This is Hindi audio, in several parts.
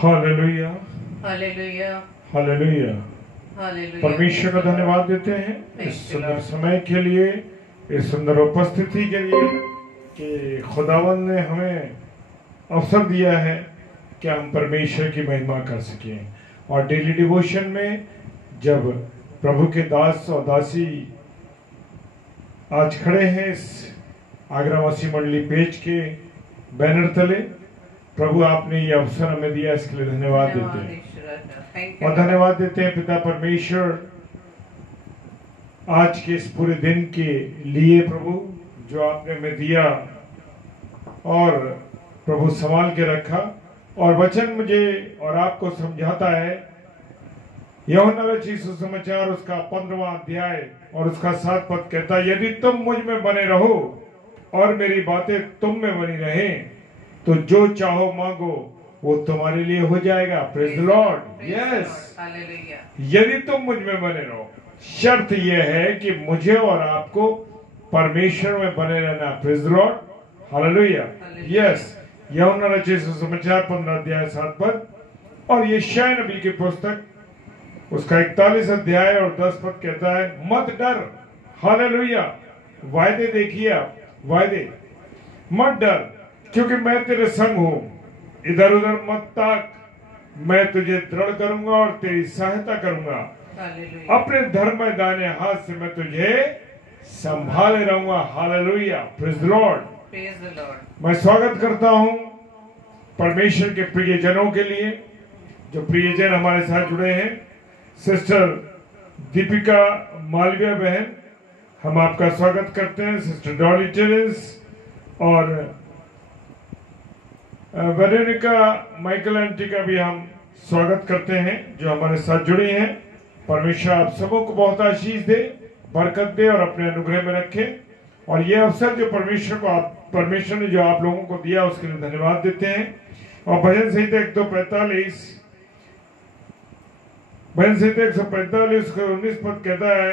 Hallelujah, hallelujah, hallelujah. हालेलुया। परमेश्वर का धन्यवाद देते हैं इस सुंदर समय के लिए, इस सुंदर उपस्थिति के लिए कि खुदावंद ने हमें अवसर दिया है कि हम परमेश्वर की महिमा कर सकें। और डेली डिवोशन में जब प्रभु के दास और दासी आज खड़े हैं इस आगरा मसीह मंडली पेज के बैनर तले, प्रभु आपने ये अवसर हमें दिया, इसके लिए धन्यवाद देते हैं। और धन्यवाद देते हैं पिता परमेश्वर आज के इस पूरे दिन के लिए प्रभु, जो आपने हमें दिया और प्रभु संभाल के रखा। और वचन मुझे और आपको समझाता है, यूहन्ना रचित सुसमाचार उसका 15वां अध्याय और उसका 7 पद कहता है, यदि तुम मुझ में बने रहो और मेरी बातें तुम में बनी रहें तो जो चाहो मांगो वो तुम्हारे लिए हो जाएगा। Praise the Lord. यस, यदि तुम मुझ में बने रहो, शर्त यह है कि मुझे और आपको परमेश्वर में बने रहना। Praise the lord, hallelujah. Yes, यूहन्ना रचित सुसमाचार 15 अध्याय 7 पद और यशायाह नबी की पुस्तक उसका 41 अध्याय और 10 पद कहता है, मत डर। हालेलुया। वायदे देखिए आप, वायदे, मत डर क्योंकि मैं तेरे संग हूं। इधर उधर मत ताक, मैं तुझे दृढ़ करूंगा और तेरी सहायता करूंगा। अपने धर्म में दाहिने हाथ से मैं तुझे संभाले रहूंगा। Hallelujah, praise the Lord. मैं स्वागत करता हूं परमेश्वर के प्रियजनों के लिए, जो प्रियजन हमारे साथ जुड़े हैं। सिस्टर दीपिका मालविया बहन, हम आपका स्वागत करते हैं। सिस्टर डॉली टेरेंस और वेरोनिका माइकल आंटी का भी हम स्वागत करते हैं, जो हमारे साथ जुड़ी हैं। परमेश्वर आप सबों को बहुत आशीष दे, बरकत दे और अपने अनुग्रह में रखे। और ये अवसर जो परमेश्वर ने जो आप लोगों को दिया, उसके लिए धन्यवाद देते हैं। और भजन संहिता 145 उसका 19 पद कहता है,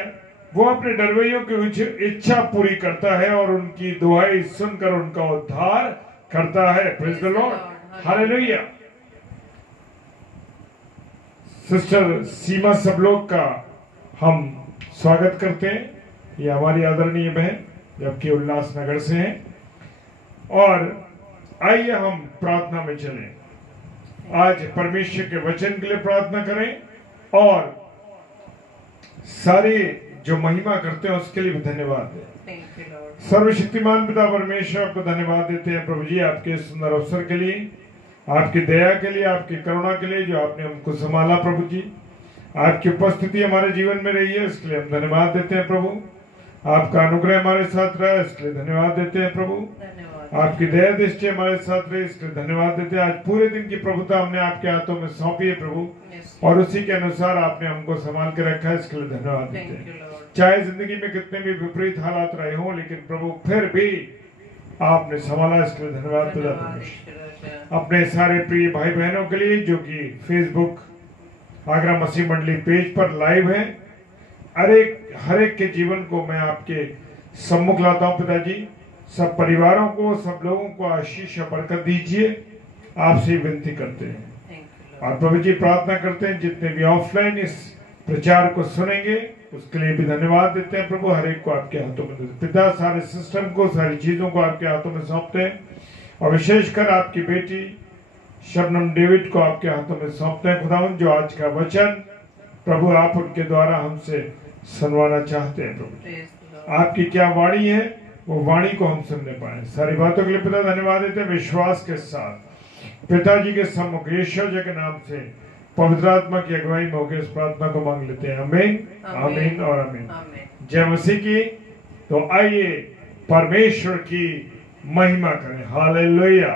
वो अपने डरवैयों की इच्छा पूरी करता है और उनकी दुहाई सुनकर उनका उद्धार करता है। Praise the lord, hallelujah. Sister Seema सब लोग का हम स्वागत करते हैं। ये हमारी आदरणीय बहन, जबकि उल्लासनगर से हैं। और आइए हम प्रार्थना में चलें। आज परमेश्वर के वचन के लिए प्रार्थना करें और सारे जो महिमा करते हैं उसके लिए भी धन्यवाद दें। सर्वशक्तिमान पिता परमेश्वर, आपको धन्यवाद देते हैं प्रभु जी, आपके सुंदर अवसर के लिए, आपकी दया के लिए, आपकी करुणा के लिए, जो आपने हमको संभाला प्रभु जी। आपकी उपस्थिति हमारे जीवन में रही है, इसके लिए हम धन्यवाद देते हैं प्रभु। आपका अनुग्रह हमारे साथ रहा, इसके लिए धन्यवाद देते हैं प्रभु। आपकी दया दृष्टि हमारे साथ रही, इसके लिए धन्यवाद देते हैं। आज पूरे दिन की प्रभुता हमने आपके हाथों में सौंपी है प्रभु, और उसी के अनुसार आपने हमको संभाल के रखा है, इसके लिए धन्यवाद देते हैं। चाहे जिंदगी में कितने भी विपरीत हालात रहे हों, लेकिन प्रभु फिर भी आपने संभाला, इसके लिए धन्यवाद देते। अपने सारे प्रिय भाई बहनों के लिए जो कि फेसबुक आगरा मसीह मंडली पेज पर लाइव है, हर एक के जीवन को मैं आपके सम्मुख लाता हूं पिताजी। सब परिवारों को, सब लोगों को आशीष और बरकत दीजिए, आपसे विनती करते हैं। और प्रभु जी प्रार्थना करते हैं जितने भी ऑफलाइन इस प्रचार को सुनेंगे, उसके लिए भी धन्यवाद देते हैं प्रभु। हर एक को आपके हाथों में देते पिता, सारे सिस्टम को, सारी चीजों को आपके हाथों में सौंपते हैं। और विशेषकर आपकी बेटी शबनम डेविड को आपके हाथों में सौंपते हैं खुदावंद, जो आज का वचन प्रभु आप उनके द्वारा हमसे सुनवाना चाहते हैं प्रभु। आपकी क्या वाणी है, वो वाणी को हम सुनने पाए। सारी बातों के लिए पिता धन्यवाद देते हैं। विश्वास के साथ पिताजी के सम्मुख यीशु जी के नाम से पवित्र आत्मा की अगुवाई में होकर इस प्रार्थना को मांग लेते हैं। आमीन, आमीन और आमीन। जय मसीह की। तो आइए परमेश्वर की महिमा करें। Hallelujah,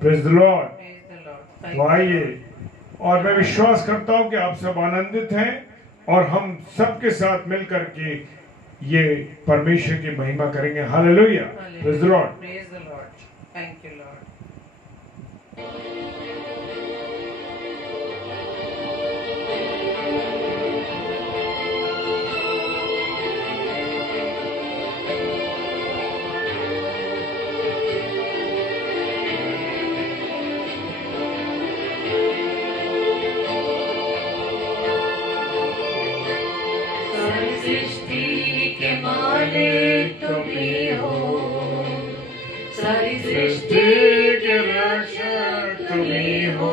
praise the lord. तो आइए, और मैं विश्वास करता हूं कि आप सब आनंदित हैं और हम सबके साथ मिलकर के ये परमेश्वर की महिमा करेंगे। Hallelujah, praise the Lord. Thank you Lord. तुम्हीं हो,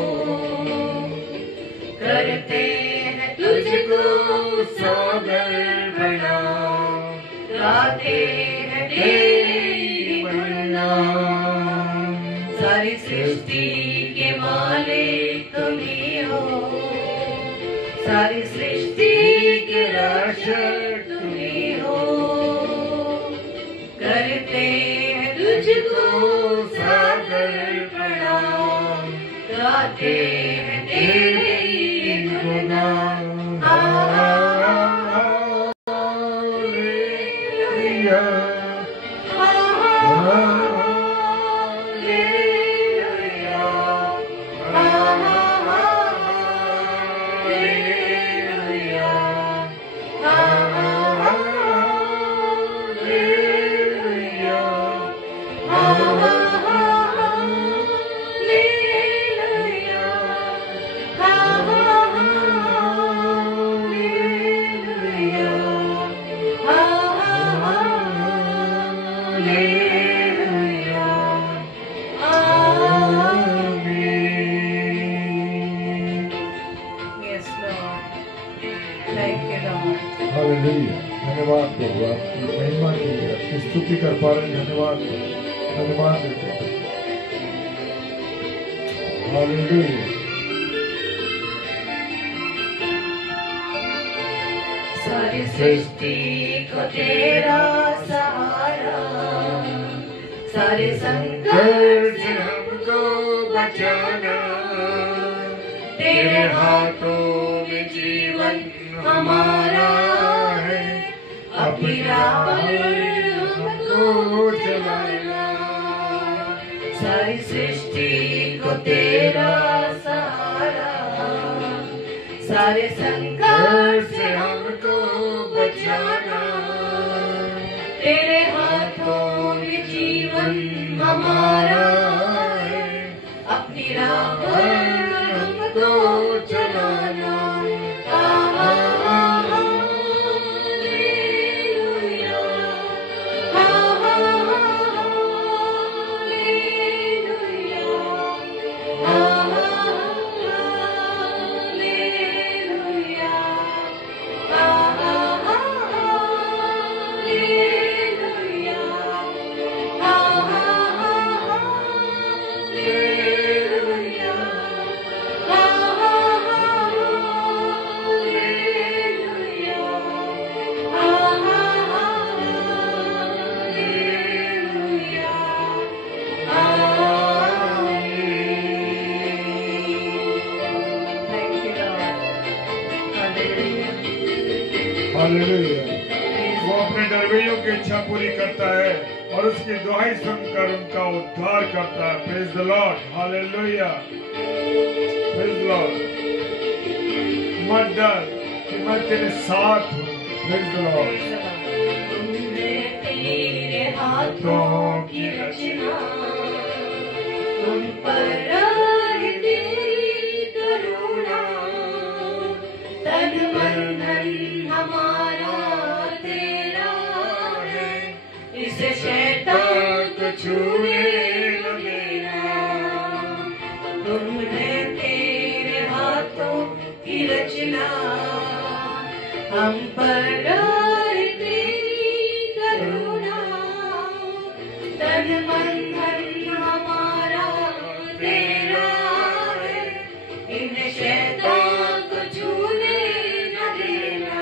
करते हैं तुझको सागर प्रणाम, गाते हैं तेरी महिमा। सारी सृष्टि के मालिक तुम्हीं हो, सारी सृष्टि के रक्षक तुम्हीं हो, करते हैं तुझको सागर प्रणाम, गाते हैं तेरी गुणगान। धन्यवाद प्रभु, आपकी महिमा के लिए, आपकी स्तुति कर पा रहे हैं। धन्यवाद देते हैं। हालेलुया। सारी सृष्टि को तेरा सहारा, सारे संकट से हमको बचाना, तेरे हाथों में जीवन हमारा है, अपनी राह हमको चलाना। सारी सृष्टि को तेरा सहारा, सारे संकट से हमको बचाना, तेरे हाथों में जीवन हमारा है, अपनी राह हमको चलाना। हालेलुया। वो अपने डरवैयों की इच्छा पूरी करता है और उसकी दुहाई सुनकर उनका उद्धार करता है। Praise the lord. Hallelujah. Praise the Lord. मत डर कि मैं तेरे साथ हूँ। Praise the Lord. तेरे हाथों की रचना, तुम पर है तेरी करुणा, तन मन धन हमारा तेरा है, इसे शैतान को छूने न देना। तुमने तेरे हाथों की रचना, हम पर है तेरी करुणा, तन मन धन हमारा तेरा है, इन्हें शैतान को छूने न देना।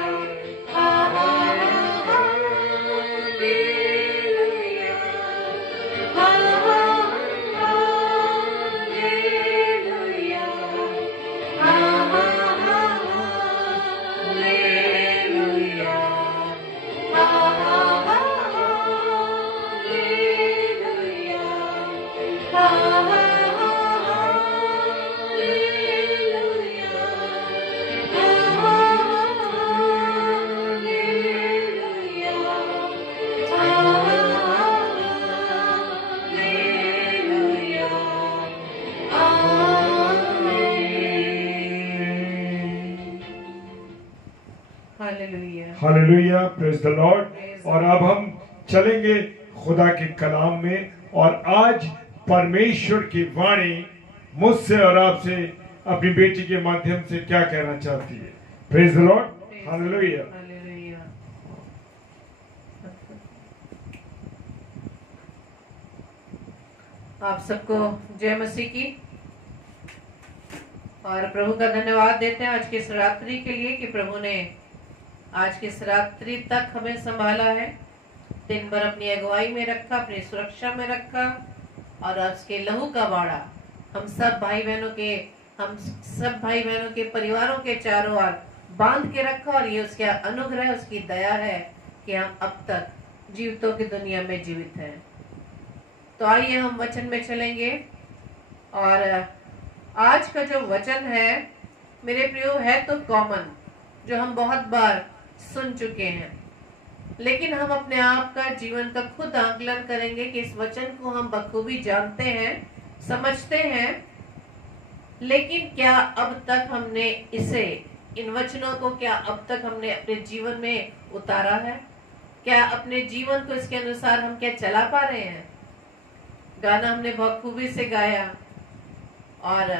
हालेलुया। Praise the Lord. और अब हम चलेंगे खुदा के कलाम में, और आज परमेश्वर की वाणी मुझसे और आपसे अपनी बेटी के माध्यम से क्या कहना चाहती है। Praise the lord, hallelujah. आप सबको जय मसीह की, और प्रभु का धन्यवाद देते हैं आज की इस रात्रि के लिए कि प्रभु ने आज की इस रात्रि तक हमें संभाला है, दिन भर अपनी अगुवाई में रखा, अपनी सुरक्षा में रखा, और उसके लहू का बाड़ा हम सब भाई बहनों के परिवारों के चारों ओर बांध के रखा। और ये उसका अनुग्रह, उसकी दया है कि हम अब तक जीवितों की दुनिया में जीवित हैं। तो आइए हम वचन में चलेंगे, और आज का जो वचन है मेरे प्रियो है तो कॉमन, जो हम बहुत बार सुन चुके हैं, लेकिन हम अपने आप का जीवन का खुद आकलन करेंगे कि इस वचन को हम बखूबी जानते हैं, समझते हैं, लेकिन क्या अब तक हमने इन वचनों को क्या अब तक हमने अपने जीवन में उतारा है? क्या अपने जीवन को इसके अनुसार हम क्या चला पा रहे हैं? गाना हमने बहुत खूबी से गाया, और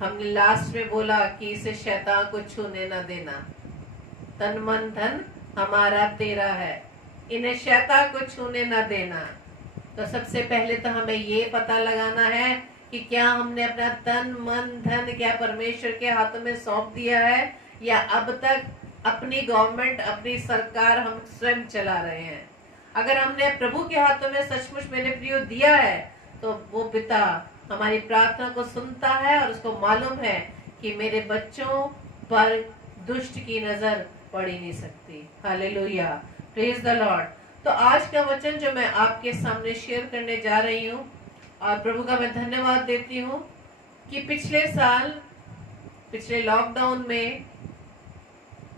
हमने लास्ट में बोला कि इसे शैतान को छूने न देना, तन मन धन हमारा तेरा है, इन्हें शैतान को छूने न देना। तो सबसे पहले तो हमें ये पता लगाना है कि क्या हमने अपना तन मन धन क्या परमेश्वर के हाथों में सौंप दिया है, या अब तक अपनी गवर्नमेंट, अपनी सरकार हम स्वयं चला रहे हैं। अगर हमने प्रभु के हाथों में सचमुच मेरे प्रियो दिया है, तो वो पिता हमारी प्रार्थना को सुनता है, और उसको मालूम है कि मेरे बच्चों पर दुष्ट की नजर पड़ ही नहीं सकती। Hallelujah, praise the lord. तो आज का वचन जो मैं आपके सामने शेयर करने जा रही हूँ, और प्रभु का मैं धन्यवाद देती हूँ कि पिछले लॉकडाउन में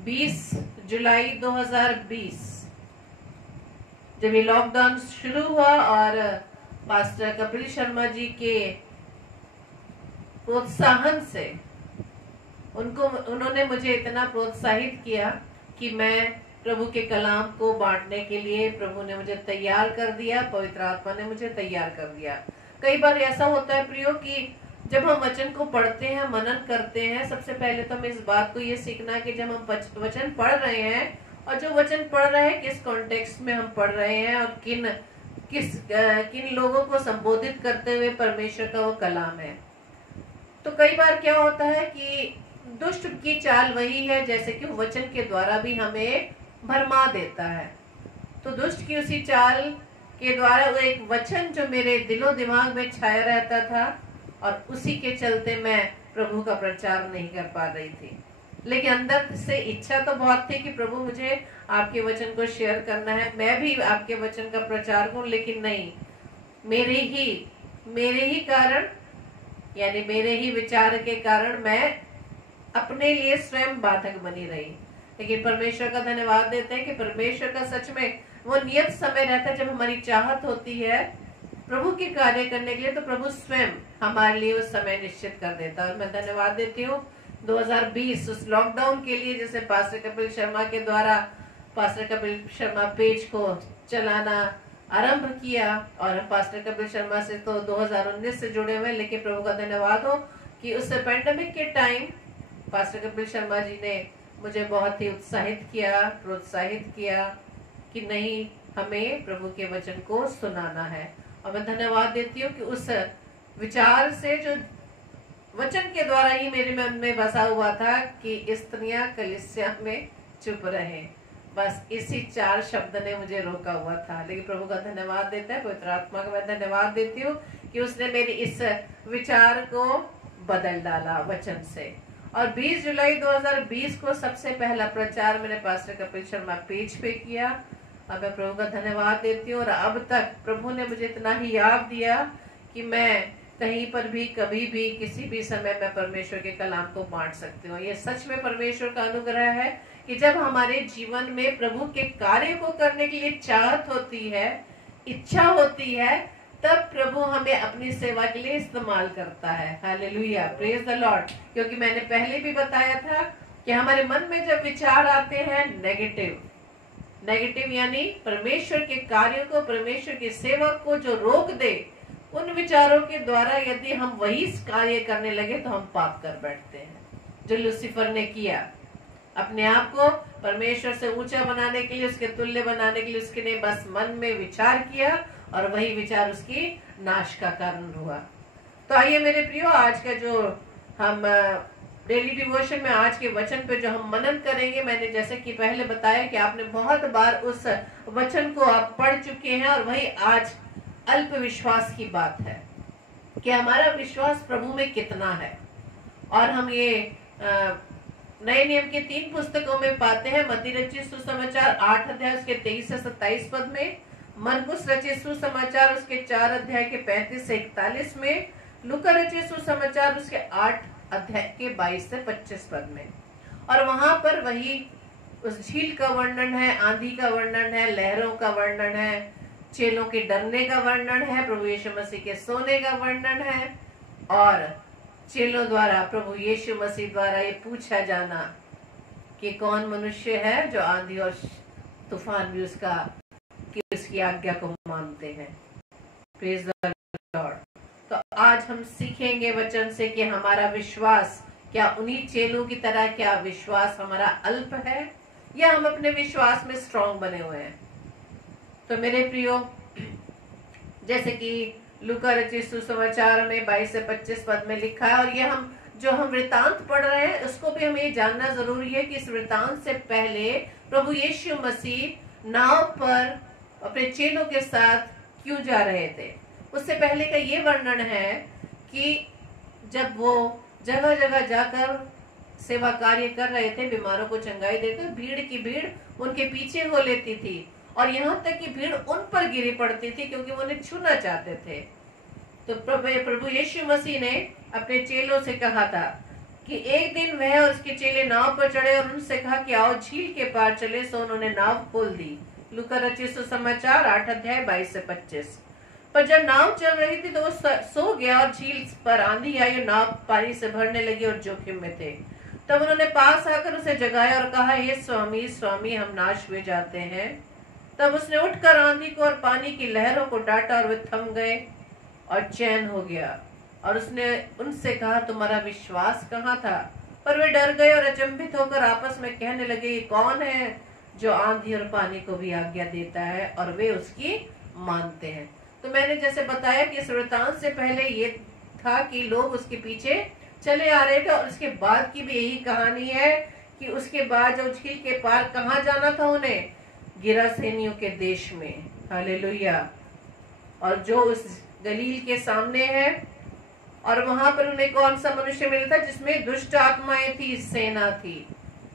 20 जुलाई 2020 जब ये लॉकडाउन शुरू हुआ, और पास्टर कपिल शर्मा जी के प्रोत्साहन से उन्होंने मुझे इतना प्रोत्साहित किया कि मैं प्रभु के कलाम को बांटने के लिए, प्रभु ने मुझे तैयार कर दिया, पवित्र आत्मा ने मुझे तैयार कर दिया। कई बार ऐसा होता है प्रियो कि जब हम वचन को पढ़ते हैं, मनन करते हैं, सबसे पहले तो हमें इस बात को ये सीखना है कि जब हम वचन पढ़ रहे हैं, और जो वचन पढ़ रहे हैं किस कॉन्टेक्स्ट में हम पढ़ रहे हैं, और किन लोगों को संबोधित करते हुए परमेश्वर का वो कलाम है। तो कई बार क्या होता है कि दुष्ट की चाल वही है, जैसे कि वचन के द्वारा भी हमें भरमा देता है। तो दुष्ट की उसी चाल के द्वारा वो एक वचन जो मेरे दिलो दिमाग में छाया रहता था, और उसी के चलते मैं प्रभु का प्रचार नहीं कर पा रही थी। लेकिन अंदर से इच्छा तो बहुत थी कि प्रभु मुझे आपके वचन को शेयर करना है, मैं भी आपके वचन का प्रचार करूं, लेकिन नहीं, मेरे ही कारण, यानी मेरे ही विचार के कारण मैं अपने लिए स्वयं बाधक बनी रही। लेकिन परमेश्वर का धन्यवाद देते हैं कि परमेश्वर का सच में वो नियत समय रहता है, जब हमारी चाहत होती है प्रभु के कार्य करने के लिए, तो प्रभु स्वयं हमारे लिए उस समय निश्चित कर देता है। और मैं धन्यवाद देती हूँ 2020 उस लॉकडाउन के लिए, जैसे पास्टर कपिल शर्मा के द्वारा पास्टर कपिल शर्मा पेज को चलाना आरंभ किया, और हम पास्टर कपिल शर्मा से तो 2019 से जुड़े हुए, लेकिन प्रभु का धन्यवाद हो कि उस पैंडेमिक के टाइम पास्टर कपिल शर्मा जी ने मुझे बहुत ही उत्साहित किया, प्रोत्साहित किया कि नहीं, हमें प्रभु के वचन को सुनाना है। और मैं धन्यवाद देती हूँ कि उस विचार से, जो वचन के द्वारा ही मेरे मन में बसा हुआ था कि स्त्रियां कलीसिया में चुप रहे, बस इसी 4 शब्द ने मुझे रोका हुआ था। लेकिन प्रभु का धन्यवाद देता है, पवित्र आत्मा का मैं धन्यवाद देती हूँ कि उसने मेरी इस विचार को बदल डाला वचन से। और 20 जुलाई 2020 को सबसे पहला प्रचार मैंने पास्टर कपिल शर्मा पेज पे किया, और मैं प्रभु का धन्यवाद देती हूँ। और अब तक प्रभु ने मुझे इतना ही याद दिया कि मैं कहीं पर भी, कभी भी, किसी भी समय में परमेश्वर के कलाम को बांट सकती हूँ। ये सच में परमेश्वर का अनुग्रह है कि जब हमारे जीवन में प्रभु के कार्य को करने के लिए चाहत होती है, इच्छा होती है, तब प्रभु हमें अपनी सेवा के लिए इस्तेमाल करता है। Hallelujah, praise the Lord. क्योंकि मैंने पहले भी बताया था कि हमारे मन में जब विचार आते हैं नेगेटिव यानी परमेश्वर के कार्यों को, परमेश्वर की सेवा को जो रोक दे, उन विचारों के द्वारा यदि हम वही कार्य करने लगे तो हम पाप कर बैठते हैं, जो लूसीफर ने किया। अपने आप को परमेश्वर से ऊंचा बनाने के लिए, उसके तुल्य बनाने के लिए उसके ने बस मन में विचार किया और वही विचार उसकी नाश का कारण हुआ। तो आइए मेरे प्रियो, आज का जो हम डेली डिवोशन में आज के वचन पे जो हम मनन करेंगे, मैंने जैसे कि पहले बताया कि आपने बहुत बार उस वचन को आप पढ़ चुके हैं, और वही आज अल्प विश्वास की बात है कि हमारा विश्वास प्रभु में कितना है। और हम ये नए नियम के 3 पुस्तकों में पाते हैं, मत्ती रचित सुसमाचार 8 अध्याय उसके 23 से 27 पद में, मरकुस रचित सुसमाचार उसके 4 अध्याय के 35 से 41 में, लूका रचित सुसमाचार उसके 8 अध्याय के 22 से 25 पद में। और वहां पर वही उस झील का वर्णन है, आंधी का वर्णन है, लहरों का वर्णन है, चेलों के डरने का वर्णन है, प्रभु यीशु मसीह के सोने का वर्णन है, और चेलों द्वारा प्रभु यीशु मसीह द्वारा ये पूछा जाना कि कौन मनुष्य है जो आंधी और तूफान भी उसकी आज्ञा को मानते हैं। Praise the lord. तो आज हम सीखेंगे वचन से कि हमारा विश्वास क्या उन्हीं चेलों की तरह, क्या विश्वास हमारा अल्प है या हम अपने विश्वास में स्ट्रांग बने हुए हैं। तो मेरे प्रियो, जैसे कि लूका रचित सुसमाचार में 22 से 25 पद में लिखा है, और ये हम वृतांत पढ़ रहे हैं उसको भी हमें जानना जरूरी है कि इस वृतांत से पहले प्रभु यीशु मसीह नाव पर अपने चेलों के साथ क्यों जा रहे थे। उससे पहले का ये वर्णन है कि जब वो जगह जगह जाकर सेवा कार्य कर रहे थे, बीमारों को चंगाई देकर, भीड़ की भीड़ उनके पीछे हो लेती थी, और यहाँ तक कि भीड़ उन पर गिरी पड़ती थी क्योंकि वो उन्हें छूना चाहते थे। तो प्रभु यीशु मसीह ने अपने चेलों से कहा था कि एक दिन वह और उसके चेले नाव पर चढ़े और उनसे कहा कि आओ झील के पार चले। सो उन्होंने नाव खोल दी। लूका रचित सुसमाचार 8 अध्याय 22 से 25। पर जब नाव चल रही थी तो वो सो गया, और झील पर आंधी आई और नाव पानी से भरने लगी और जोखिम में थे। तब उन्होंने पास आकर उसे जगाया और कहा, हे स्वामी स्वामी, हम नाश हुए जाते हैं। तब उसने उठकर आंधी को और पानी की लहरों को डांटा और वे थम गए और चैन हो गया। और उसने उनसे कहा, तुम्हारा विश्वास कहाँ था? पर वे डर गए और अचंभित होकर आपस में कहने लगे, ये कौन है जो आंधी और पानी को भी आज्ञा देता है और वे उसकी मानते हैं। तो मैंने जैसे बताया कि इस वृतांत से पहले ये था कि लोग उसके पीछे चले आ रहे थे, और उसके बाद की भी यही कहानी है कि उसके बाद जो झील के पार कहाँ जाना था उन्हें, गिरासेनियों के देश में। हालेलुया। और जो उस गलील के सामने है, और वहां पर उन्हें कौन सा मनुष्य मिलता जिसमें दुष्ट आत्माएं थी, सेना थी।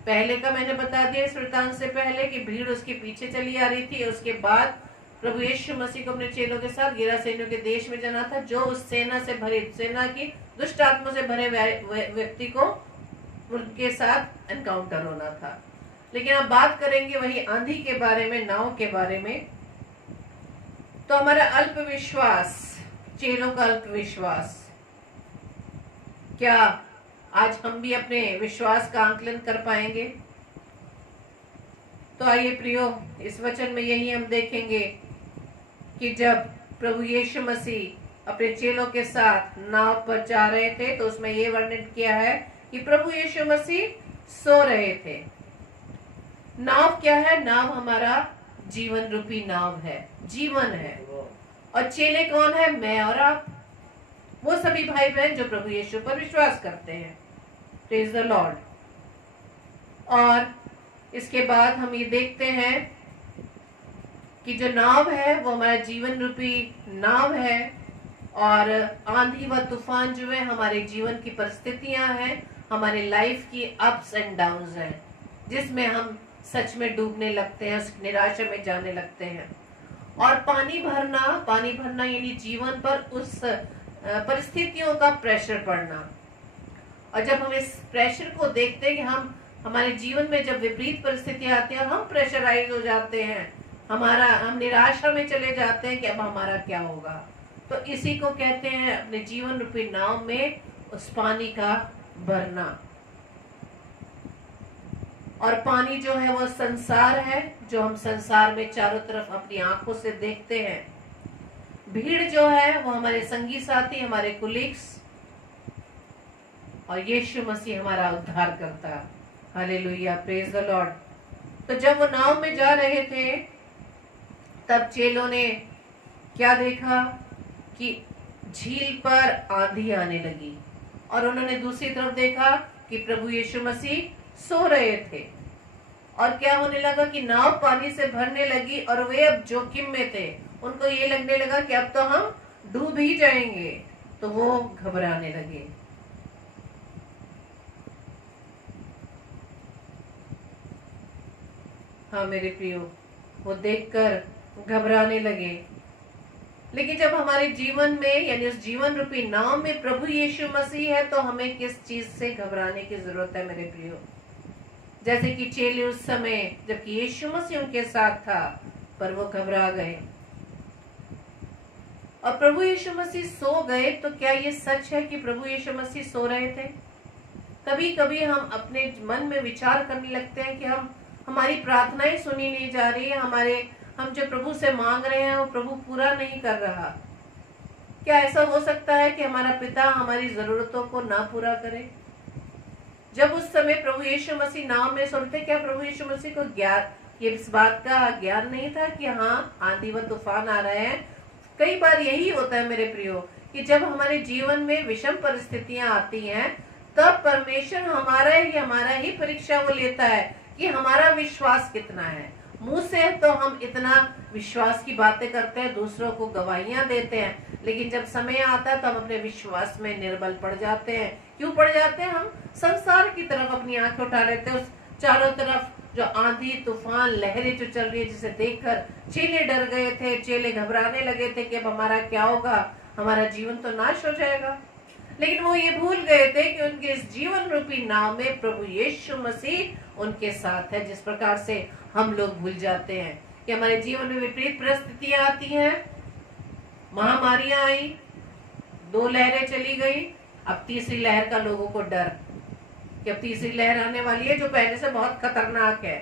पहले का मैंने बता दिया इस वृतांत से पहले कि भीड़ उसके पीछे चली आ रही थी। उसके बाद प्रभु यीशु मसीह को अपने चेलों के साथ गिरासेनियों के देश में जाना था, जो उस सेना की दुष्ट आत्मा से भरे व्यक्ति को उनके साथ एनकाउंटर होना था। लेकिन अब बात करेंगे वही आंधी के बारे में, नाव के बारे में। तो हमारा अल्प विश्वास, चेलों का अल्प विश्वास, क्या आज हम भी अपने विश्वास का आंकलन कर पाएंगे? तो आइए प्रियो, इस वचन में यही हम देखेंगे कि जब प्रभु यीशु मसीह अपने चेलों के साथ नाव पर जा रहे थे तो उसमें ये वर्णन किया है कि प्रभु यीशु मसीह सो रहे थे। नाव क्या है? नाव हमारा जीवन रूपी नाव है, जीवन है। और चेले कौन है? मैं और आप, वो सभी भाई बहन जो प्रभु यीशु पर विश्वास करते हैं। Praise the Lord. और इसके बाद हम ये देखते हैं कि जो नाव है वो हमारा जीवन रूपी नाव है, और आंधी व तूफान जो है हमारे जीवन की परिस्थितियां हैं, हमारे लाइफ की अप्स एंड डाउन्स हैं, जिसमें हम सच में डूबने लगते हैं, उस निराशा में जाने लगते हैं। और पानी भरना यानी जीवन पर उस परिस्थितियों का प्रेशर पड़ना। और जब हम इस प्रेशर को देखते हैं कि हमारे जीवन में जब विपरीत परिस्थितियां आती हैं और हम प्रेशराइज हो जाते हैं, हम निराशा में चले जाते हैं कि अब हमारा क्या होगा, तो इसी को कहते हैं अपने जीवन रूपी नाव में उस पानी का भरना। और पानी जो है वो संसार है, जो हम संसार में चारों तरफ अपनी आंखों से देखते हैं। भीड़ जो है वो हमारे संगी साथी, हमारे कुलीग्स, और यीशु मसीह हमारा उद्धार करता। Hallelujah, praise the lord. तो जब वो नाव में जा रहे थे तब चेलों ने क्या देखा कि झील पर आंधी आने लगी, और उन्होंने दूसरी तरफ देखा कि प्रभु यीशु मसीह सो रहे थे। और क्या होने लगा कि नाव पानी से भरने लगी और वे अब जोखिम में थे। उनको ये लगने लगा कि अब तो हम डूब ही जाएंगे, तो वो घबराने लगे। हाँ मेरे प्रियो, वो देखकर घबराने लगे। लेकिन जब हमारे जीवन में यानी उस जीवन रूपी नाव में प्रभु यीशु मसीह है तो हमें किस चीज से घबराने की जरूरत है मेरे प्रियो। जैसे कि चेले उस समय जबकि यीशु मसीह उनके साथ था, पर वो घबरा गए और प्रभु यीशु मसीह सो गए। तो क्या ये सच है कि प्रभु यीशु मसीह सो रहे थे? कभी कभी हम अपने मन में विचार करने लगते हैं कि हमारी प्रार्थनाएं सुनी नहीं जा रही है, हम जो प्रभु से मांग रहे हैं वो प्रभु पूरा नहीं कर रहा। क्या ऐसा हो सकता है कि हमारा पिता हमारी जरूरतों को ना पूरा करे? जब उस समय प्रभु यीशु मसीह नाव में सुनते, क्या प्रभु यीशु मसीह को ये इस बात का ज्ञान नहीं था कि हाँ आंधी व तूफान आ रहे हैं? कई बार यही होता है मेरे प्रियो कि जब हमारे जीवन में विषम परिस्थितियां आती हैं तब परमेश्वर हमारा ही परीक्षा वो लेता है कि हमारा विश्वास कितना है। मुंह से तो हम इतना विश्वास की बातें करते हैं, दूसरों को गवाहियां देते हैं, लेकिन जब समय आता है तो हम अपने विश्वास में निर्बल पड़ जाते हैं। क्यों पड़ जाते हैं? हम संसार की तरफ अपनी आंखें उठा लेते हैं। उस चारों तरफ जो आंधी तूफान लहरें जो चल रही है, जिसे देखकर चेले डर गए थे, चेले घबराने लगे थे कि अब हमारा क्या होगा, हमारा जीवन तो नाश हो जाएगा। लेकिन वो ये भूल गए थे कि उनके इस जीवन रूपी नाव में प्रभु यीशु मसीह उनके साथ है। जिस प्रकार से हम लोग भूल जाते हैं कि हमारे जीवन में विपरीत परिस्थितियां आती हैं, महामारियां आई, 2 लहरें चली गई, अब तीसरी लहर का लोगों को डर कि अब तीसरी लहर आने वाली है जो पहले से बहुत खतरनाक है।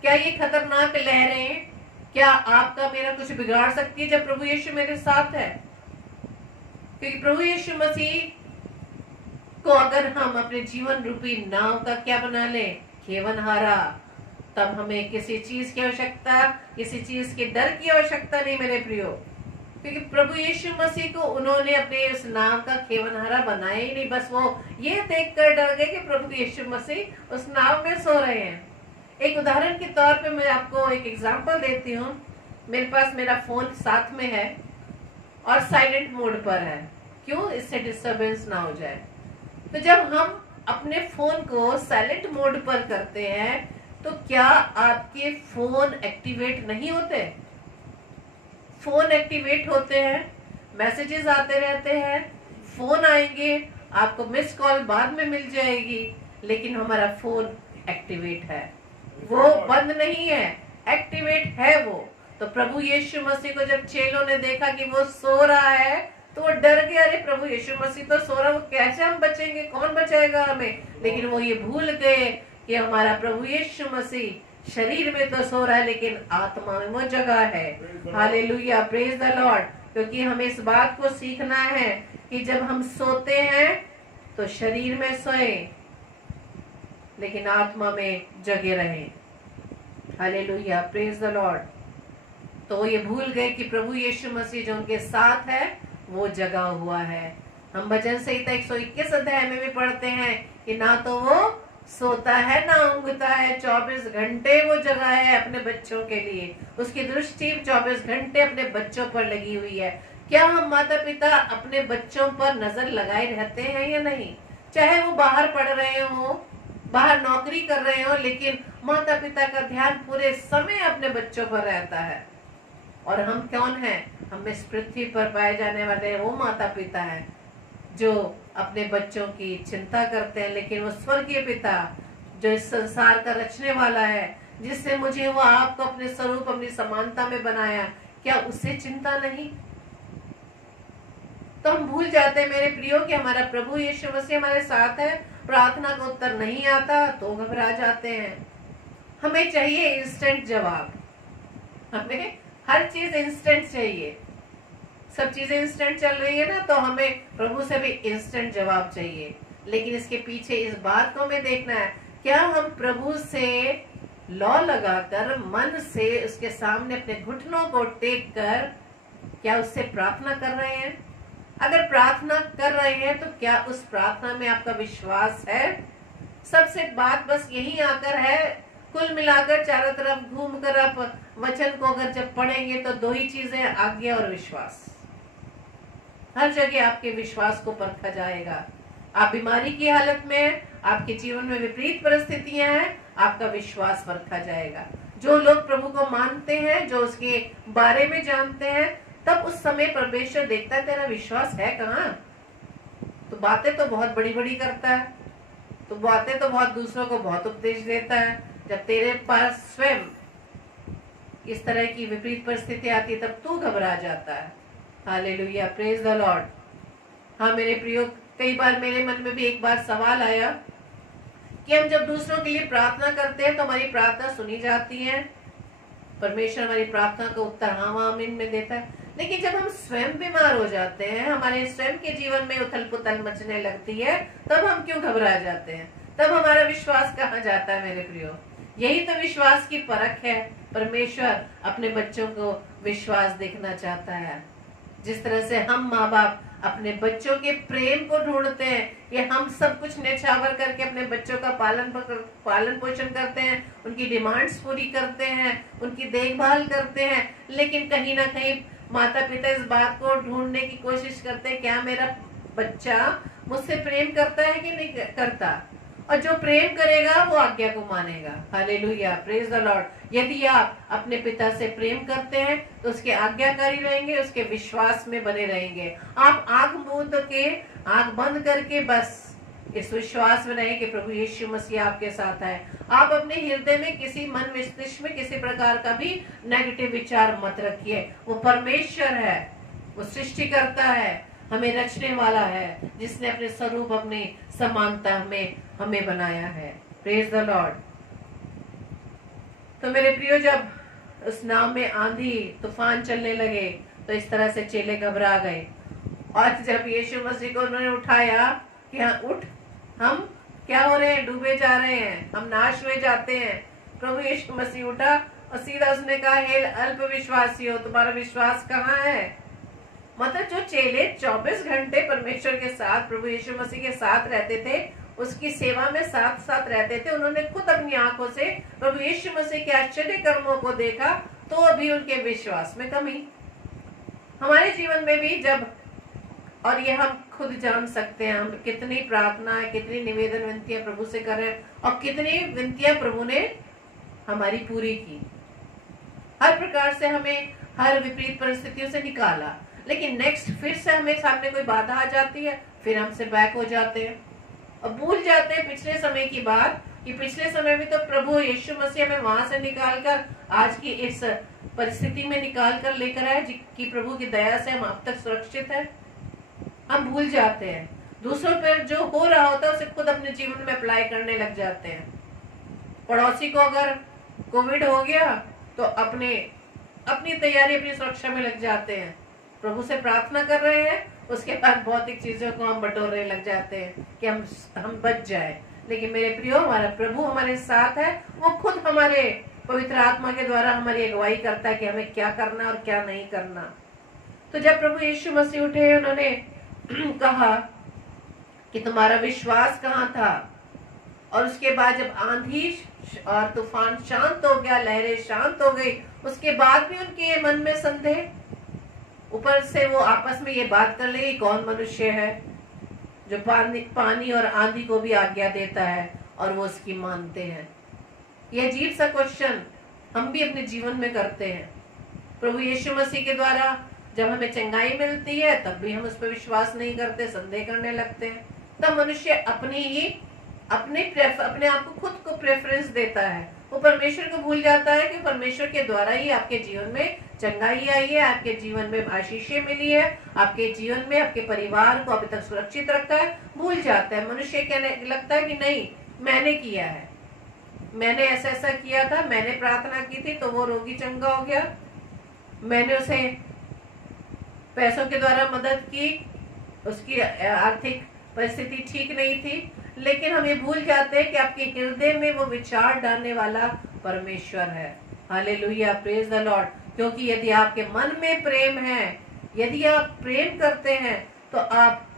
क्या ये खतरनाक लहरें क्या आपका मेरा कुछ बिगाड़ सकती है जब प्रभु यीशु मेरे साथ है? क्योंकि प्रभु यीशु मसीह को अगर हम अपने जीवन रूपी नाव का क्या बना लें, खेवनहारा, तब हमें किसी चीज की आवश्यकता, किसी चीज के डर की आवश्यकता नहीं मेरे प्रियो। क्योंकि प्रभु यीशु मसीह को उन्होंने अपने उस नाव का खेवनहारा बनाया ही नहीं, बस वो ये देखकर डर गए कि प्रभु यीशु मसीह उस नाव में सो रहे हैं। एक उदाहरण के तौर पे मैं आपको एक एग्जांपल देती हूँ। मेरे पास मेरा फोन साथ में है और साइलेंट मोड पर है, क्यों? इससे डिस्टरबेंस ना हो जाए। तो जब हम अपने फोन को साइलेंट मोड पर करते हैं तो क्या आपके फोन एक्टिवेट नहीं होते? फोन एक्टिवेट होते हैं, मैसेजेस आते रहते हैं, फोन आएंगे, आपको मिस कॉल बाद में मिल जाएगी, लेकिन हमारा फोन एक्टिवेट है, वो बंद नहीं है, एक्टिवेट है वो। तो प्रभु यीशु मसीह को जब चेलों ने देखा कि वो सो रहा है तो वो डर गए, अरे प्रभु यीशु मसीह तो सो रहा, वो कैसे हम बचेंगे, कौन बचाएगा हमें? लेकिन वो ये भूल गए कि हमारा प्रभु यीशु मसीह शरीर में तो सो रहा है लेकिन आत्मा में वो जगह है। Hallelujah, praise the Lord. क्योंकि हमें इस बात को सीखना है कि जब हम सोते हैं तो शरीर में सोए लेकिन आत्मा में जगे रहे। Hallelujah, praise the lord. तो ये भूल गए कि प्रभु यीशु मसीह जो उनके साथ है वो जगा हुआ है। हम भजन संहिता 121 अध्याय में भी पढ़ते हैं कि ना तो वो सोता है ना ऊँघता है, 24 घंटे वो जगा है अपने बच्चों के लिए। उसकी दृष्टि 24 घंटे अपने बच्चों पर लगी हुई है। क्या हम माता पिता अपने बच्चों पर नजर लगाए रहते हैं या नहीं? चाहे वो बाहर पढ़ रहे हो, बाहर नौकरी कर रहे हो, लेकिन माता पिता का ध्यान पूरे समय अपने बच्चों पर रहता है। और हम कौन हैं? हम इस पृथ्वी पर पाए जाने वाले वो माता पिता हैं जो अपने बच्चों की चिंता करते हैं। लेकिन वो स्वर्गीय पिता जो इस संसार का रचने वाला है, जिससे मुझे वो आपको अपने स्वरूप अपनी समानता में बनाया, क्या उससे चिंता नहीं? तो हम भूल जाते हैं मेरे प्रियो कि हमारा प्रभु यीशु मसीह हमारे साथ है। प्रार्थना का उत्तर नहीं आता तो घबरा जाते हैं। हमें चाहिए इंस्टेंट जवाब, हमें हर चीज इंस्टेंट चाहिए। सब चीजें इंस्टेंट चल रही है ना, तो हमें प्रभु से भी इंस्टेंट जवाब चाहिए। लेकिन इसके पीछे इस बात को हमें देखना है, क्या हम प्रभु से लौ लगाकर मन से उसके सामने अपने घुटनों को टेक कर क्या उससे प्रार्थना कर रहे हैं? अगर प्रार्थना कर रहे हैं तो क्या उस प्रार्थना में आपका विश्वास है? सबसे बात बस यही आकर है, कुल मिलाकर चारों तरफ घूमकर आप वचन को अगर जब पढ़ेंगे तो दो ही चीजें, आज्ञा और विश्वास। हर जगह आपके विश्वास को परखा जाएगा। आप बीमारी की हालत में हैं, आपके जीवन में विपरीत परिस्थितियां हैं, आपका विश्वास परखा जाएगा। जो लोग प्रभु को मानते हैं, जो उसके बारे में जानते हैं, तब उस समय परमेश्वर देखता है तेरा विश्वास है कहाँ। तो बातें तो बहुत बड़ी बड़ी करता है, तो बातें तो बहुत दूसरों को बहुत उपदेश देता है, जब तेरे पास स्वयं इस तरह की विपरीत परिस्थिति आती है तब तू घबरा जाता है। Hallelujah, praise the Lord. हाँ मेरे प्रियो, कई बार मेरे मन में भी एक बार सवाल आया कि हम जब दूसरों के लिए प्रार्थना करते हैं तो हमारी प्रार्थना सुनी जाती है, परमेश्वर हमारी प्रार्थना का उत्तर हाँ आमीन में देता है। लेकिन जब हम स्वयं बीमार हो जाते हैं, हमारे स्वयं के जीवन में उथल पुथल मचने लगती है, तब हम क्यों घबरा जाते हैं? तब हमारा विश्वास कहाँ जाता है मेरे प्रियो? यही तो विश्वास की परख है। परमेश्वर अपने बच्चों को विश्वास देखना चाहता है। जिस तरह से हम माँ बाप अपने बच्चों के प्रेम को ढूंढते हैं, ये हम सब कुछ न्यौछावर करके अपने बच्चों का पालन पोषण करते हैं, उनकी डिमांड्स पूरी करते हैं, उनकी देखभाल करते हैं, लेकिन कहीं ना कहीं माता पिता इस बात को ढूंढने की कोशिश करते हैं, क्या मेरा बच्चा मुझसे प्रेम करता है कि नहीं करता? और जो प्रेम करेगा वो आज्ञा को मानेगा। Hallelujah, praise the Lord. यदि आप अपने पिता से प्रेम करते हैं तो उसके आज्ञाकारी रहेंगे, उसके विश्वास में बने रहेंगे। आप आंख बंद करके बस इस विश्वास में रहें कि प्रभु यीशु मसीह आपके साथ है। आप अपने हृदय में किसी मन मस्तिष्क में किसी प्रकार का भी नेगेटिव विचार मत रखिए। वो परमेश्वर है, वो सृष्टि करता है, हमें रचने वाला है, जिसने अपने स्वरूप अपनी समानता में हमें बनाया है। Praise the lord. तो मेरे प्रियो, जब उस नाव में आंधी तूफान चलने लगे तो इस तरह से चेले घबरा गए, और जब यीशु मसीह को उन्होंने उठाया कि हाँ उठ, हम क्या हो रहे हैं, डूबे जा रहे हैं, हम नाश हुए जाते हैं। प्रभु यीशु मसीह उठा और सीधा उसने कहा, हे अल्प विश्वासी हो, तुम्हारा विश्वास कहाँ है? मतलब जो चेले 24 घंटे परमेश्वर के साथ, प्रभु यीशु मसीह के साथ रहते थे, उसकी सेवा में साथ साथ रहते थे, उन्होंने खुद अपनी आंखों से प्रभु यीशु मसीह के आश्चर्य कर्मों को देखा, तो अभी उनके विश्वास में कमी। हमारे जीवन में भी जब, और ये हम खुद जान सकते हैं, हम कितनी प्रार्थना, कितनी निवेदन विनतियां प्रभु से कर रहे हैं, और कितनी विनतियां प्रभु ने हमारी पूरी की। हर प्रकार से हमें हर विपरीत परिस्थितियों से निकाला, लेकिन नेक्स्ट फिर से हमें सामने कोई बाधा आ जाती है, फिर हमसे बैक हो जाते हैं और भूल जाते हैं पिछले समय की बात, कि पिछले समय में तो प्रभु यीशु मसीह हमें वहां से निकालकर आज की इस परिस्थिति में निकाल कर लेकर आए, कि प्रभु की दया से हम अब तक सुरक्षित है। हम भूल जाते हैं, दूसरों पर जो हो रहा होता है उसे खुद अपने जीवन में अप्लाई करने लग जाते हैं। पड़ोसी को अगर कोविड हो गया तो अपनी तैयारी, अपनी सुरक्षा में लग जाते हैं। प्रभु से प्रार्थना कर रहे हैं, उसके बाद भौतिक चीजों को हम बटोरने लग जाते हैं कि हम बच जाए। लेकिन मेरे प्रियो, हमारा प्रभु हमारे साथ है, वो खुद हमारे पवित्र आत्मा के द्वारा हमारी अगुवाई करता है कि हमें क्या करना और क्या नहीं करना। तो जब प्रभु यीशु मसीह उठे, उन्होंने कहा कि तुम्हारा विश्वास कहाँ था? और उसके बाद जब आंधी और तूफान शांत हो गया, लहरें शांत हो गई, उसके बाद भी उनके मन में संदेह। ऊपर से वो आपस में ये बात कर ले, कौन मनुष्य है जो पानी और आंधी को भी आज्ञा देता है और वो उसकी मानते हैं। ये अजीब सा क्वेश्चन हम भी अपने जीवन में करते हैं। प्रभु यीशु मसीह के द्वारा जब हमें चंगाई मिलती है तब भी हम उस पर विश्वास नहीं करते, संदेह करने लगते हैं। तब मनुष्य अपने आप को खुद को प्रेफरेंस देता है, वो परमेश्वर को भूल जाता है कि परमेश्वर के द्वारा ही आपके जीवन में चंगाई आई है, आपके जीवन में आशीषें मिली है, आपके जीवन में आपके परिवार को अभी तक सुरक्षित रखा है। भूल जाता है मनुष्य, कहने लगता है कि नहीं, मैंने किया है, मैंने ऐसा ऐसा किया था, मैंने प्रार्थना की थी तो वो रोगी चंगा हो गया, मैंने उसे पैसों के द्वारा मदद की, उसकी आर्थिक परिस्थिति ठीक नहीं थी, लेकिन हम ये भूल जाते हैं कि आपके हृदय में वो विचार डालने वाला परमेश्वर है। Hallelujah, praise the Lord. क्योंकि यदि आपके मन में प्रेम है, यदि आप प्रेम करते हैं, तो आप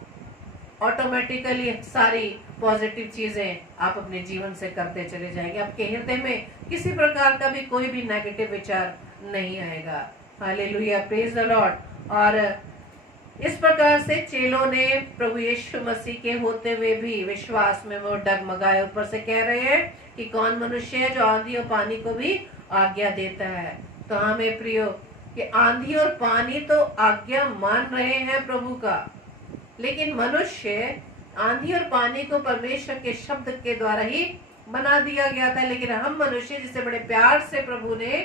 ऑटोमेटिकली सारी पॉजिटिव चीजें आप अपने जीवन से करते चले जाएंगे। आपके हृदय में किसी प्रकार का भी कोई भी नेगेटिव विचार नहीं आएगा। Hallelujah, praise the Lord. और इस प्रकार से चेलों ने प्रभु यीशु मसीह के होते हुए भी विश्वास में वो डगमगाए। ऊपर से कह रहे हैं कि कौन मनुष्य है जो आंधी और पानी को भी आज्ञा देता है। तो हमें प्रियो, कि आंधी और पानी तो आज्ञा मान रहे हैं प्रभु का, लेकिन मनुष्य आंधी और पानी को परमेश्वर के शब्द के द्वारा ही बना दिया गया था। लेकिन हम मनुष्य, जिसे बड़े प्यार से प्रभु ने,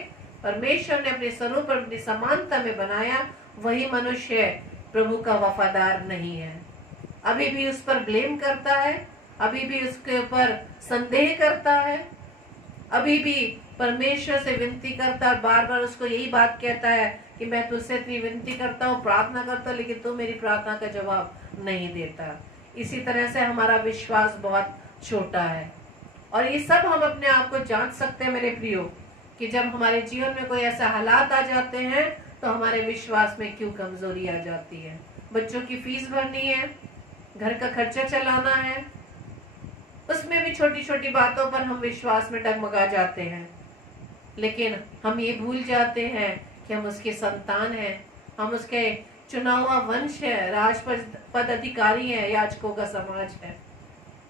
परमेश्वर ने अपने स्वरूप और अपनी समानता में बनाया, वही मनुष्य प्रभु का वफादार नहीं है। अभी भी उस पर ब्लेम करता है, अभी भी उसके ऊपर संदेह करता है, अभी भी परमेश्वर से विनती करता है, बार बार उसको यही बात कहता है कि मैं तुझसे इतनी विनती करता हूँ, प्रार्थना करता हूँ, लेकिन तू मेरी प्रार्थना का जवाब नहीं देता। इसी तरह से हमारा विश्वास बहुत छोटा है। और ये सब हम अपने आप को जांच सकते हैं मेरे प्रियो, कि जब हमारे जीवन में कोई ऐसा हालात आ जाते हैं तो हमारे विश्वास में क्यों कमजोरी आ जाती है। बच्चों की फीस भरनी है, घर का खर्चा चलाना है, उसमें भी छोटी छोटी बातों पर हम विश्वास में डगमगा जाते हैं। लेकिन हम ये भूल जाते हैं कि हम उसके संतान हैं, हम उसके चुना हुआ वंश है, राजपद अधिकारी है, याजकों का समाज है।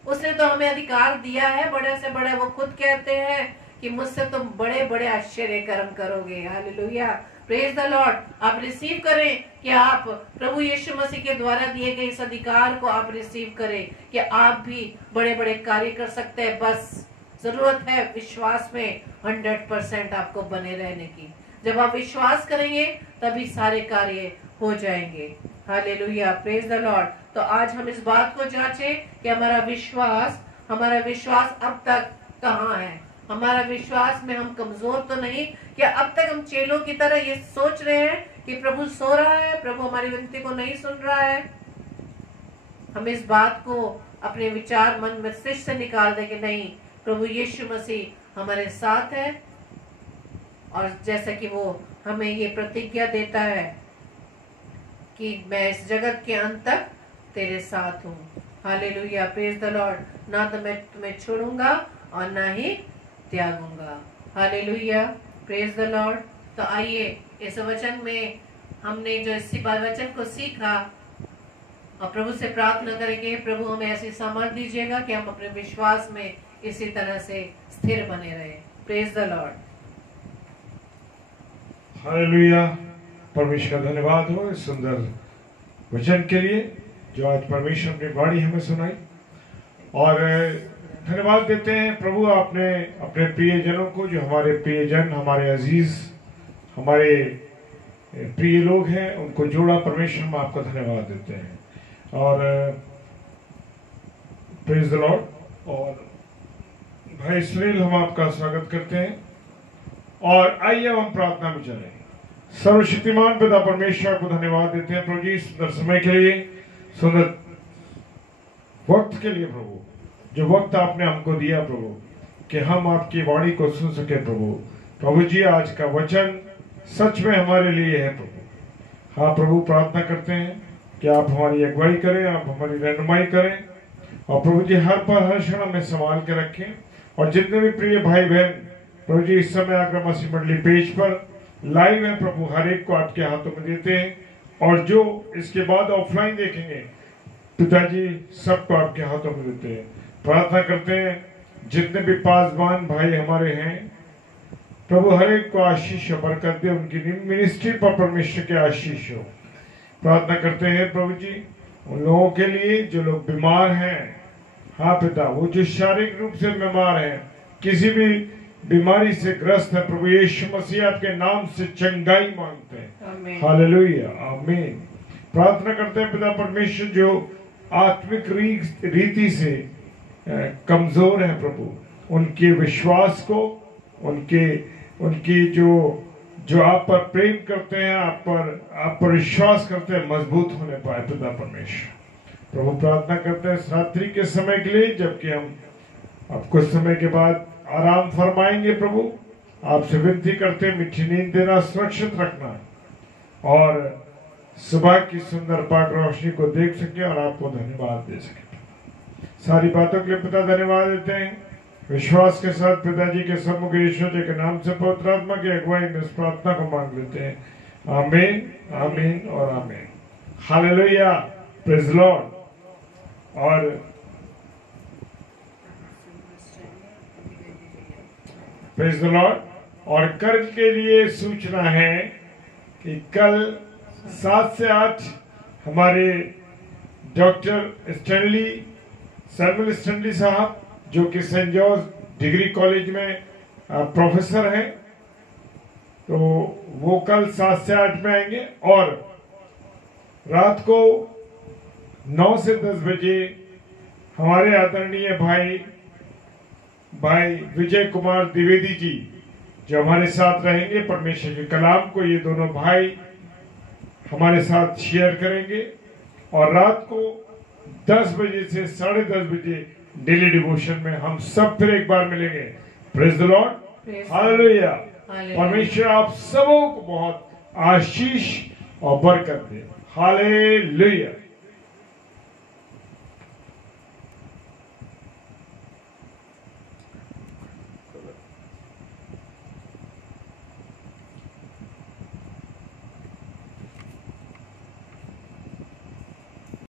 उसने तो हमें अधिकार दिया है बड़े से बड़े। वो खुद कहते हैं कि मुझसे तुम बड़े बड़े आश्चर्य कर्म करोगे। Hallelujah, praise the Lord. आप रिसीव करें कि आप प्रभु यीशु मसीह के द्वारा दिए गए इस अधिकार को आप रिसीव करें कि आप भी बड़े बड़े कार्य कर सकते हैं। बस जरूरत है विश्वास में 100% आपको बने रहने की। जब आप विश्वास करेंगे तभी सारे कार्य हो जाएंगे। Hallelujah, praise the lord. तो आज हम इस बात को जांचें कि हमारा विश्वास अब तक कहाँ है। हमारा विश्वास में हम कमजोर तो नहीं? क्या अब तक हम चेलों की तरह ये सोच रहे हैं कि प्रभु सो रहा है, प्रभु हमारी विनती को नहीं सुन रहा है? हम इस बात को अपने विचार मन मस्तिष्क से निकाल दें कि नहीं, प्रभु यीशु मसीह हमारे साथ है। और जैसा कि वो हमें ये प्रतिज्ञा देता है कि मैं इस जगत के अंत तक तेरे साथ हूँ। Hallelujah, praise the lord. ना तो मैं तुम्हें छोड़ूंगा और ना ही त्यागूंगा। Hallelujah, praise the lord. तो आइए इस वचन में हमने जो इसी वचन को सीखा और प्रभु से प्रार्थना करेंगे, प्रभु हमें ऐसी सामर्थ दीजिएगा कि हम अपने विश्वास में इसी तरह से स्थिर बने रहे। Praise the lord. हालेलुया, परमेश्वर का धन्यवाद हो इस सुंदर वचन के लिए जो आज परमेश्वर ने वाणी हमें सुनाई। और धन्यवाद देते हैं प्रभु, आपने अपने प्रियजनों को, जो हमारे प्रियजन, हमारे अजीज, हमारे प्रिय लोग हैं, उनको जोड़ा। परमेश्वर हम आपका धन्यवाद देते हैं और प्रेज द लॉर्ड। और भाई सुनील, हम आपका स्वागत करते हैं और आइए हम प्रार्थना में चलें। सर्वशक्तिमान पिता परमेश्वर को धन्यवाद देते हैं प्रभु जी, सुंदर समय के लिए, सुंदर वक्त के लिए प्रभु, जो वक्त आपने हमको दिया प्रभु, कि हम आपकी वाणी को सुन सके प्रभु। प्रभु जी, आज का वचन सच में हमारे लिए है प्रभु। हाँ प्रभु, प्रार्थना करते हैं कि आप हमारी अगुवाई करें, आप हमारी रहनुमाई करें और प्रभु जी हर पर हर क्षण हमें संभाल के रखें। और जितने भी प्रिय भाई बहन प्रभु जी इस समय आकर मसीह मंडली पेज पर लाइव है प्रभु, हर एक को आपके हाथों में देते हैं। और जो इसके बाद ऑफलाइन देखेंगे पिताजी, सबको आपके हाथों में देते हैं। प्रार्थना करते हैं जितने भी पासवान भाई हमारे हैं प्रभु, हर एक को आशीष और बरकत दे, उनकी मिनिस्ट्री पर परमेश्वर के आशीष हो। प्रार्थना करते हैं प्रभु जी उन लोगों के लिए जो लोग बीमार हैं। हाँ पिता, वो जो शारीरिक रूप से बीमार हैं, किसी भी बीमारी से ग्रस्त है प्रभु यीशु मसीह आपके नाम से चंगाई मांगते हैं। हालेलुया, आमीन। प्रार्थना करते हैं पिता परमेश्वर, जो आत्मिक रीति से कमजोर है प्रभु, उनके विश्वास को, उनकी जो जो आप पर प्रेम करते हैं, आप पर विश्वास करते हैं, मजबूत होने पाए पिता परमेश्वर। प्रभु प्रार्थना करते हैं इस रात्रि के समय के लिए, जबकि हम अब कुछ समय के बाद आराम फरमाएंगे। प्रभु आपसे विनती करते हैं मीठी नींद देना, सुरक्षित रखना और सुबह की सुंदर पाक रोशनी को देख सके और आपको धन्यवाद दे सके। सारी बातों के लिए पिता धन्यवाद देते हैं। विश्वास के साथ पिताजी के सम्मुख ईश्वर जी के नाम से पवित्र आत्मा की अगुवाई में इस प्रार्थना को मांग लेते हैं। आमीन, आमीन और आमीन। Hallelujah, praise Lord. और प्रेज द लॉर्ड। और कल के लिए सूचना है कि कल 7 से 8 हमारे डॉक्टर सैमुअल स्टैनली साहब, जो कि सेंट जॉर्ज डिग्री कॉलेज में प्रोफेसर हैं, तो वो कल 7 से 8 में आएंगे। और रात को 9 से 10 बजे हमारे आदरणीय भाई विजय कुमार द्विवेदी जी, जो हमारे साथ रहेंगे, परमेश्वर के कलाम को ये दोनों भाई हमारे साथ शेयर करेंगे। और रात को 10 बजे से 10:30 बजे डेली डिवोशन में हम सब फिर एक बार मिलेंगे। Praise the lord, hallelujah. परमेश्वर आप सबों को बहुत आशीष और बरकत दे। हालेलुया।